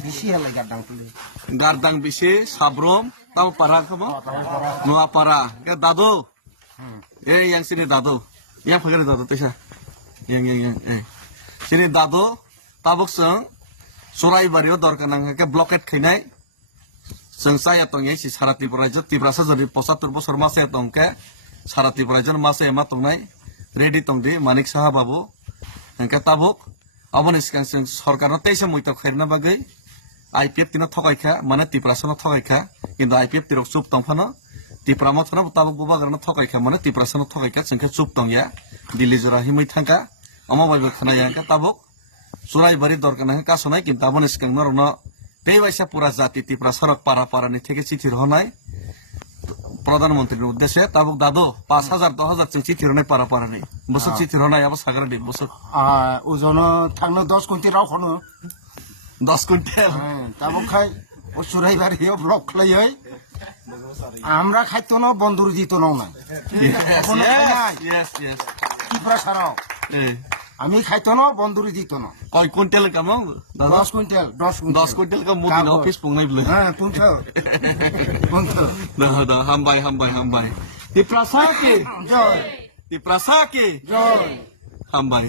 Bisi halai gadang tuh. Gardang bisi, Sabrom, tahu para kamu? Nuwa para. Ya dado. Yang sini dado. Yang pakai dado tuh yang. Sini dado, tabuk seng, surai bario dor kanang ke bloket khinai. Seng saya tong yang si sarati peraja, tibrasa jadi posat terbosor masa tong ke sarati peraja masa emat tong nai. Ready tong di manik saha babu. Yang ke tabuk, abon iskan seng sorkarna teisa muita khairna bagai. IPF tina thakaikha mane tiprasa no thakaikha kintu IPF tirok chup tongphano tipramo thana tabuk buba garna thakaikha mane tiprasa no thakaikha chengkha chup tongya dili jora himui thangka amo baibo khana yangka tabuk surai bari dorkana ka sonai kintu abon iskang norno pewaisa pura jati tiprasa rok para para ni theke chithi honai প্রধানমন্ত্রীর উদ্দেশ্যে তাবুক দাদু ৫,০০০ ১০,০০০ চিঠি রনে পারা পারা নেই বছর চিঠি রনাই আবার সাগরা দিই বছর ওজন থাকলো 10 কুইন্টাল রাখনো 10 কুইন্টাল তাবুক খাই ও সুরাই বাড়ি ব্লক খাই আমরা খাইতো না বন্ধুর দিত না সারাও আমি খাইতো না বন্ধুর দিত না কয় কুইন্টাল কামো 10 কুইন্টাল 10 কুইন্টাল কাম মুদি অফিস পংনাই বলে হ্যাঁ তুমছো dah hambai di prasaki জয় di prasaki জয় hambai